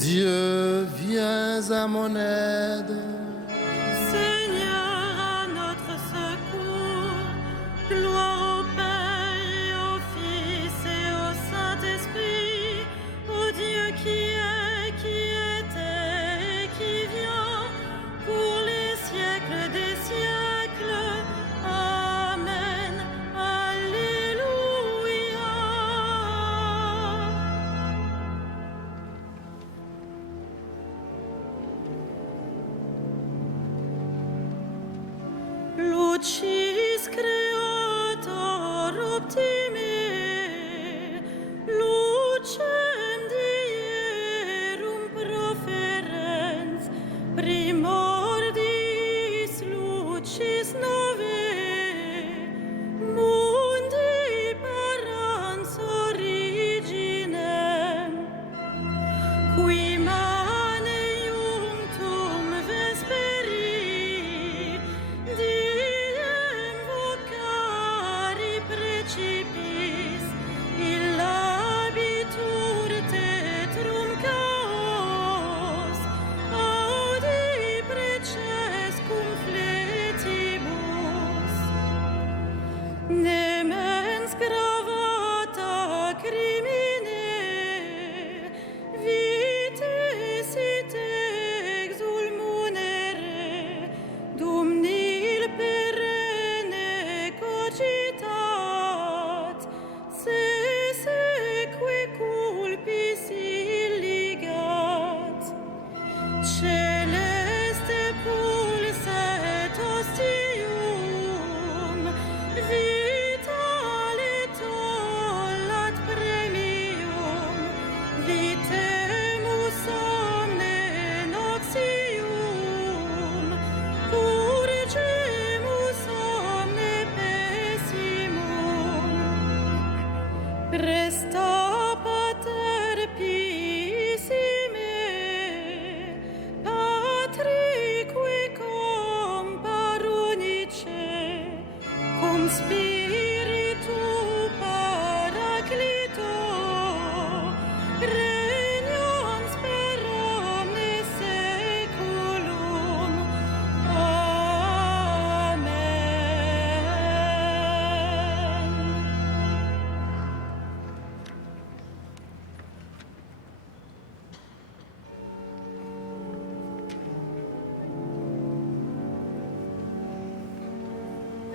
Dieu, viens à mon aide. Seigneur, à notre secours, gloire au Père et au Fils et au Saint-Esprit, au Dieu qui est, qui était et qui vient, pour les siècles des siècles. Amen. Alléluia. Lucis Creator optime, lucem dierum proferens, primordis lucis novae, mundi parans originem, qui mane iunctum vesperi, diem vocari precipis, illabitur tetrum caos, audi precescum fletibus. Nemens gravata crimine, vitis it exulmunere, dum nil perenne cogitat, se seque culpis illigat. Celeste pulset ostium, vitale tollat premium, vitemus omne noxium, purgemus omne pessimum. Presta pater piissime, patrique comparunice, cum spiritu paraclito, regnans per omne saeculum. Amen.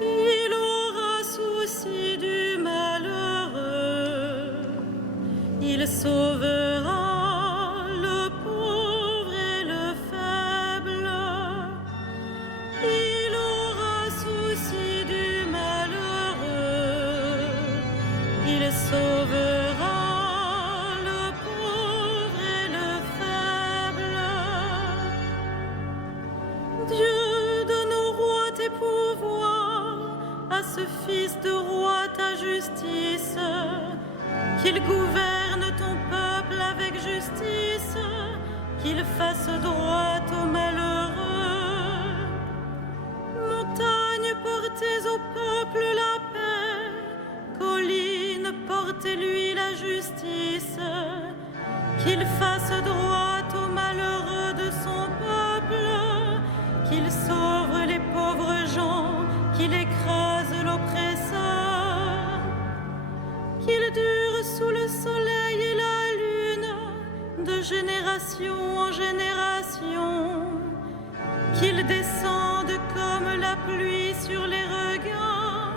Il aura souci du malheureux, il sauvera le pauvre et le faible. Il aura souci du malheureux, il sauvera le pauvre et le faible. Dieu, donne au roi tes pouvoirs, à ce fils de roi ta justice, qu'il gouverne ton peuple avec justice, qu'il fasse droit aux malheureux. Montagne, portez au peuple la paix, collines, portez-lui la justice, qu'il fasse droit aux malheureux de son peuple, qu'il sauve les pauvres gens, qu'il écrase l'oppresseur, qu'il dure sous le soleil et la lune, de génération en génération, qu'il descende comme la pluie sur les regains,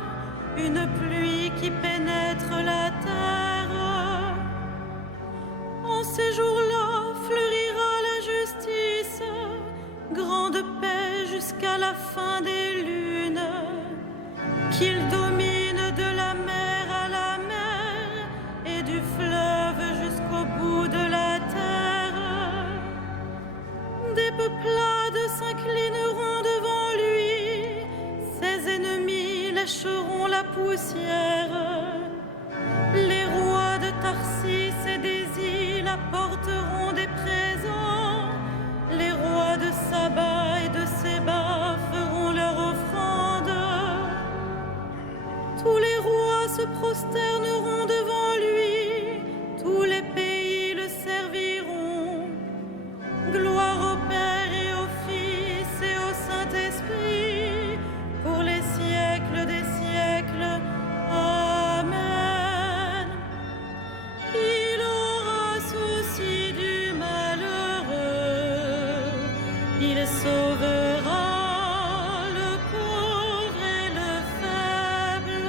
une pluie qui pénètre la terre. En ces jours-là fleurira la justice, grande paix jusqu'à la fin des lunes, qu'il domine de la mer à la mer et du fleuve jusqu'au bout de la terre. Des peuplades s'inclineront devant lui, ses ennemis lècheront la poussière. Les rois de Tarsis et des îles apporteront des présents, les rois de Saba et de Séba feront leur offrande. Tous les rois se prosterneront devant lui, tous les pays le serviront. Il sauvera le pauvre et le faible.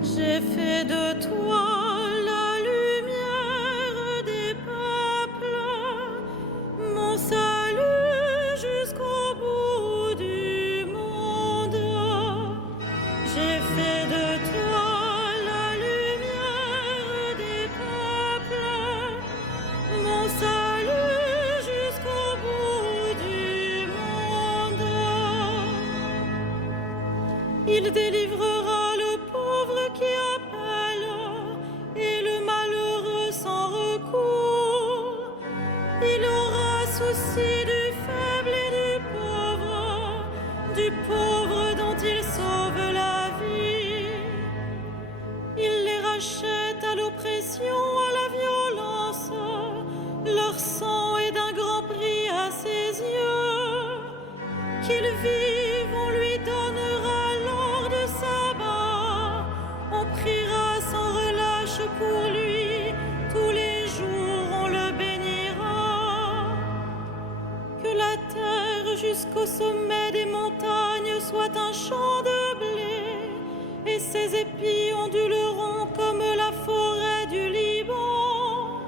J'ai fait de toi la lumière des peuples, mon salut jusqu'au bout du monde. J'ai fait de toi la lumière des peuples, mon salut jusqu'au bout du monde. Il délivrera qui appelle et le malheureux sans recours. Il aura souci du faible et du pauvre dont il sauve la vie. Il les rachète à l'oppression, à la violence. Leur sang est d'un grand prix à ses yeux. Qu'ils vivent, on lui donnera l'or de sabbat. On priera sans relâche pour lui, tous les jours on le bénira. Que la terre jusqu'au sommet des montagnes soit un champ de blé, et ses épis onduleront comme la forêt du Liban.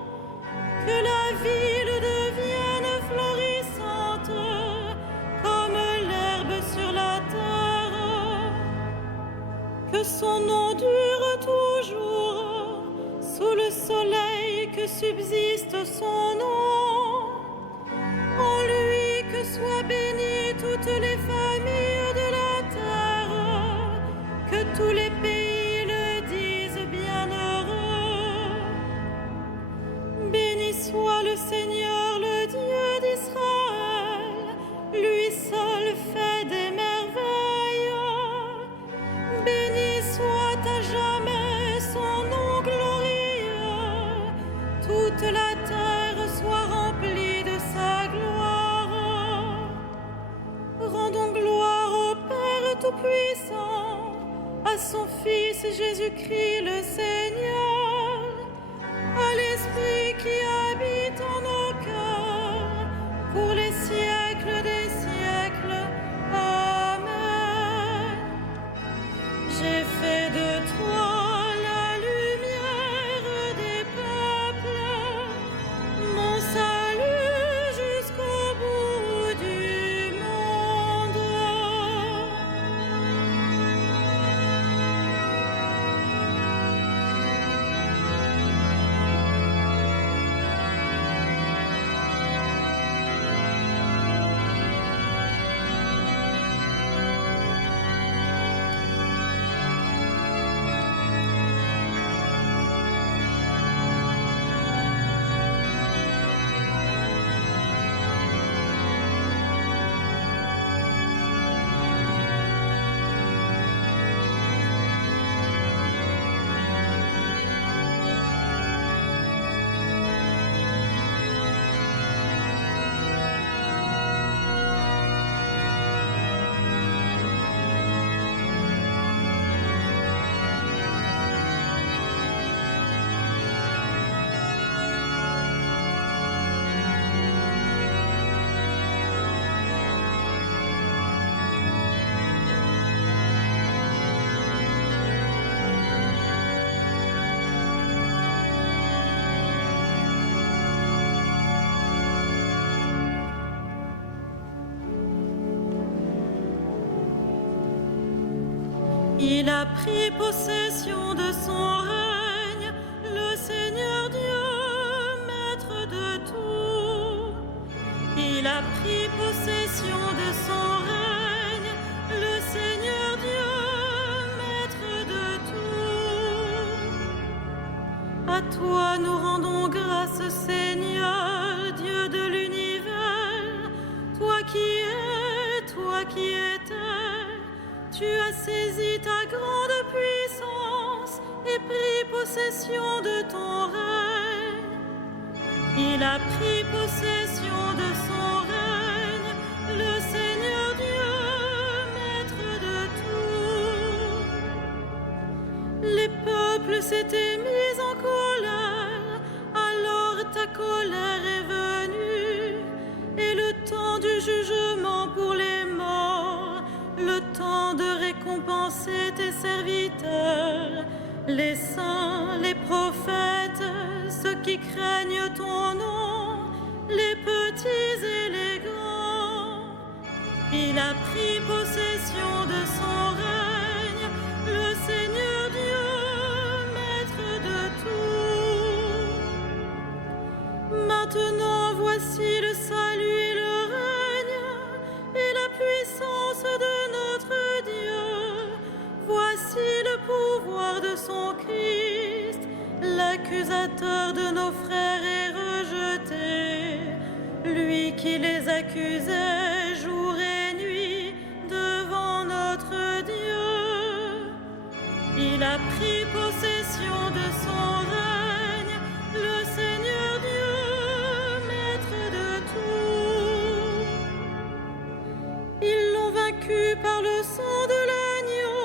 Que la ville devienne florissante, comme l'herbe sur la terre. Que son nom dure toujours, sous le soleil que subsiste son nom. En lui que soient bénies toutes les familles de la terre, que tous les pays le disent bienheureux. Béni soit le Seigneur, le Dieu d'Israël, lui seul fait des merveilles. Béni soit à jamais son nom glorieux, toute la terre soit remplie de sa gloire. Rendons gloire au Père Tout-Puissant, à son Fils Jésus-Christ le Seigneur, à l'Esprit qui habite en nos cœurs, pour les siècles des siècles. Amen. J'ai fait de toi la lumière des peuples, mon salut jusqu'au bout du monde. Il a pris possession de son règne, le Seigneur Dieu, maître de tout. Il a pris possession de son règne, le Seigneur Dieu, maître de tout. À toi nous rendons grâce, Seigneur, Dieu de l'univers, toi qui étais, tu as saisi ta grande puissance et pris possession de ton règne. Il a pris possession de son règne, le Seigneur Dieu, maître de tout. Les peuples s'étaient mis en colère, alors ta colère est venue, et le temps du jugement pour les morts, le temps de récompenser tes serviteurs, les saints, les prophètes, ceux qui craignent ton nom, les petits et les grands. Il a pris possession de son règne, le Seigneur Dieu, maître de tout. Maintenant voici le salut et le règne et la puissance de notre Dieu. Voici le pouvoir de son Christ. L'accusateur de nos frères est rejeté, lui qui les accusait jour et nuit devant notre Dieu. Il a pris possession de son règne, le Seigneur Dieu, maître de tout. Ils l'ont vaincu par le sang de l'agneau,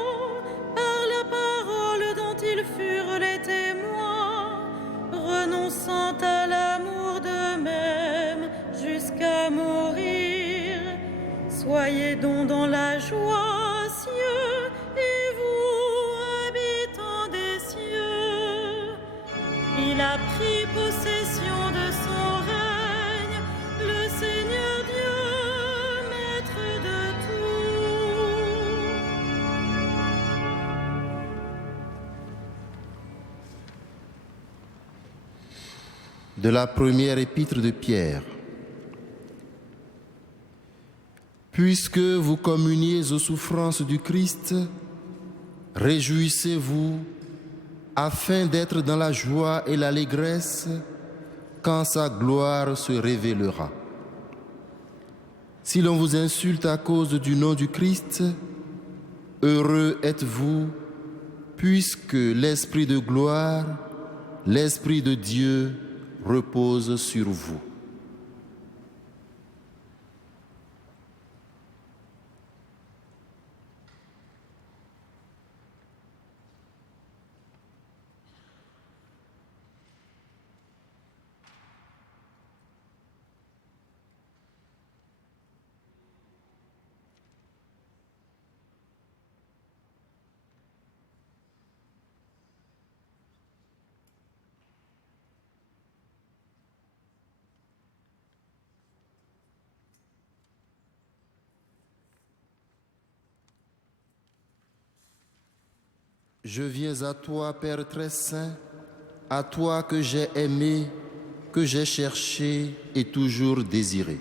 par la parole dont ils furent les témoins, renonçant à l'amour d'eux-mêmes jusqu'à mourir. Soyez donc dans la joie, cieux, et vous, habitants des cieux. Il a pris possession de son règne, le Seigneur Dieu, maître de tout. De la première épître de Pierre. Puisque vous communiez aux souffrances du Christ, réjouissez-vous afin d'être dans la joie et l'allégresse quand sa gloire se révélera. Si l'on vous insulte à cause du nom du Christ, heureux êtes-vous, puisque l'Esprit de gloire, l'Esprit de Dieu repose sur vous. Je viens à toi, Père très saint, à toi que j'ai aimé, que j'ai cherché et toujours désiré.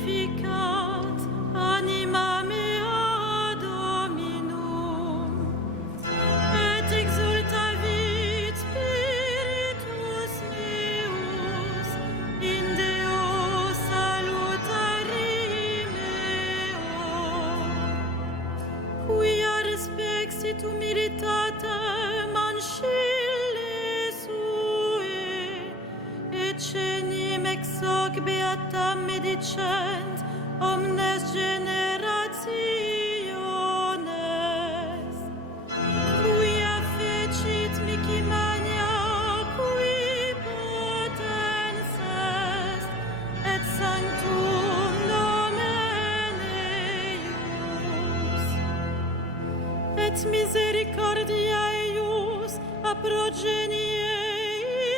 Magnificat anima mea Dominum, et exultavit spiritus meus in Deo salutari meo, quia respexit humilitatem ancille sue, et cenim ex hoc beatam medicent omnes generationes, quia fecit mihi magna, qui potens est, et sanctum nomen eius, et misericordia eius a progenie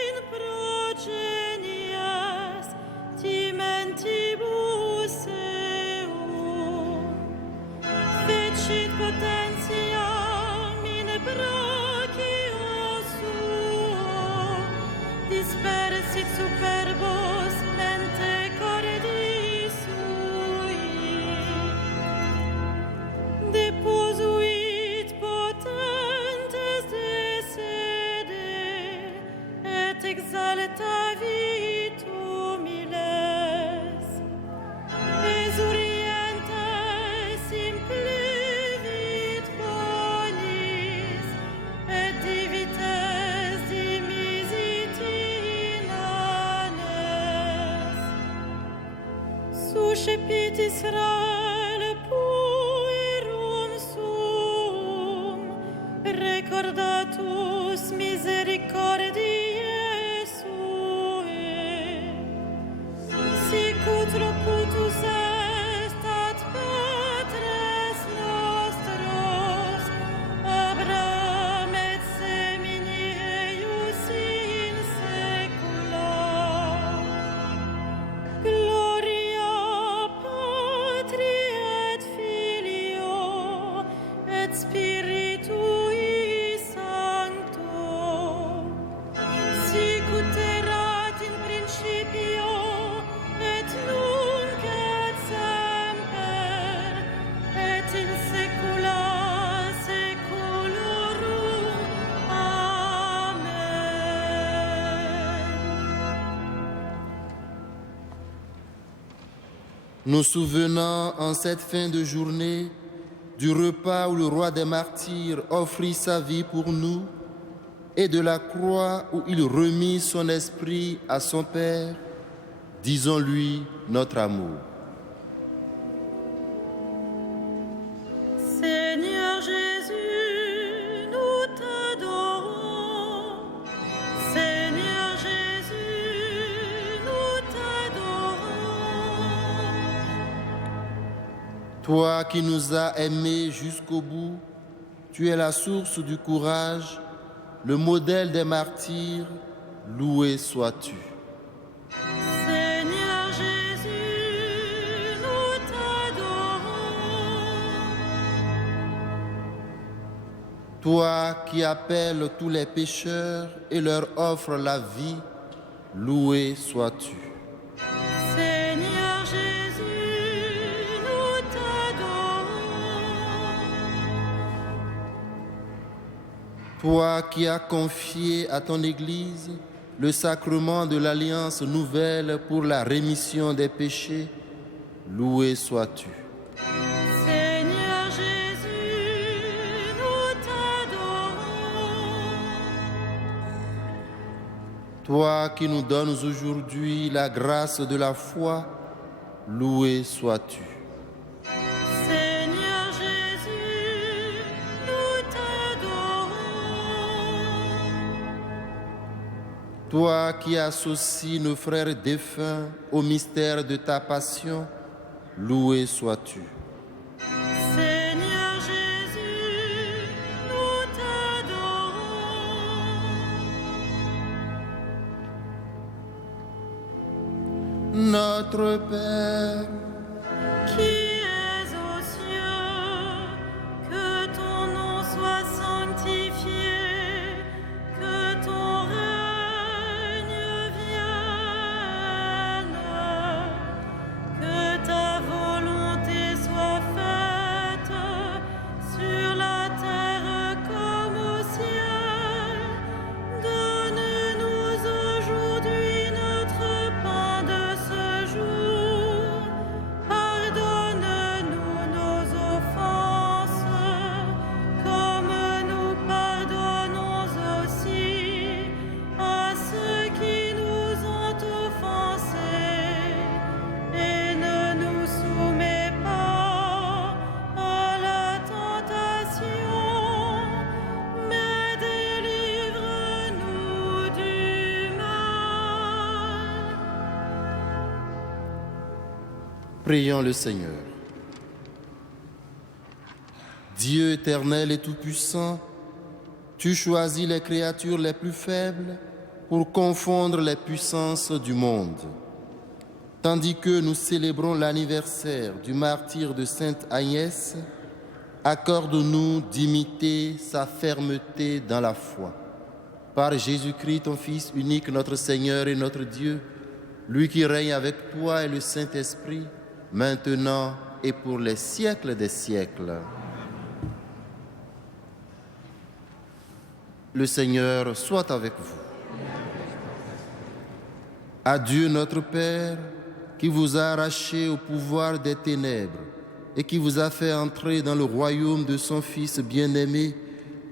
in progenies, sit superbos mente cordis sui, deposuit potentes de sede, et exaltavit humiles, exurientes implevit bonis, et divites dimisit inanes. Suscepit Israel puerum sum, recordatus misericordiae sue, sic ut locutus est ad patres nostros, Abraham et semini eius in saecula. Gloria Patri et Filio et Spiritui Sancto, sic ut erat in principio et nunc et semper et in saecula saeculorum. Amen. Nous souvenant en cette fin de journée du repas où le roi des martyrs offrit sa vie pour nous et de la croix où il remit son esprit à son Père, disons-lui notre amour. Seigneur Jésus, nous t'adorons. Seigneur Jésus, nous t'adorons. Toi qui nous as aimés jusqu'au bout, tu es la source du courage, le modèle des martyrs, loué sois-tu. Seigneur Jésus, nous t'adorons. Toi qui appelles tous les pécheurs et leur offres la vie, loué sois-tu. Seigneur Jésus, nous t'adorons. Toi qui as confié à ton Église le sacrement de l'alliance nouvelle pour la rémission des péchés, loué sois-tu. Seigneur Jésus, nous t'adorons. Toi qui nous donnes aujourd'hui la grâce de la foi, loué sois-tu. Seigneur Jésus, nous t'adorons. Toi qui associes nos frères défunts au mystère de ta passion, loué sois-tu. Seigneur Jésus, nous t'adorons. Notre Père, Qui es aux cieux, que ton nom soit sanctifié, que ton règne vienne, que ta volonté soit faite sur la terre comme au ciel. Donne-nous aujourd'hui notre pain de ce jour. Pardonne-nous nos offenses, comme nous pardonnons aussi à ceux qui nous ont offensés. Et ne nous soumets pas à la tentation, mais délivre-nous du mal. prions le Seigneur. Dieu éternel et tout-puissant, tu choisis les créatures les plus faibles pour confondre les puissances du monde. Tandis que nous célébrons l'anniversaire du martyre de Sainte Agnès, accorde-nous d'imiter sa fermeté dans la foi. par Jésus-Christ, ton Fils unique, notre Seigneur et notre Dieu, lui qui règne avec toi et le Saint-Esprit, maintenant et pour les siècles des siècles. Le Seigneur soit avec vous. À Dieu notre Père, qui vous a arraché au pouvoir des ténèbres et qui vous a fait entrer dans le royaume de son Fils bien-aimé,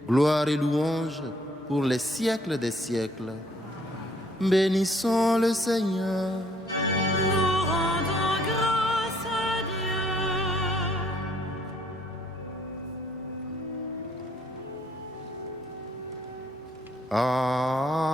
gloire et louange pour les siècles des siècles. Bénissons le Seigneur. Nous rendons grâce à Dieu. Amen.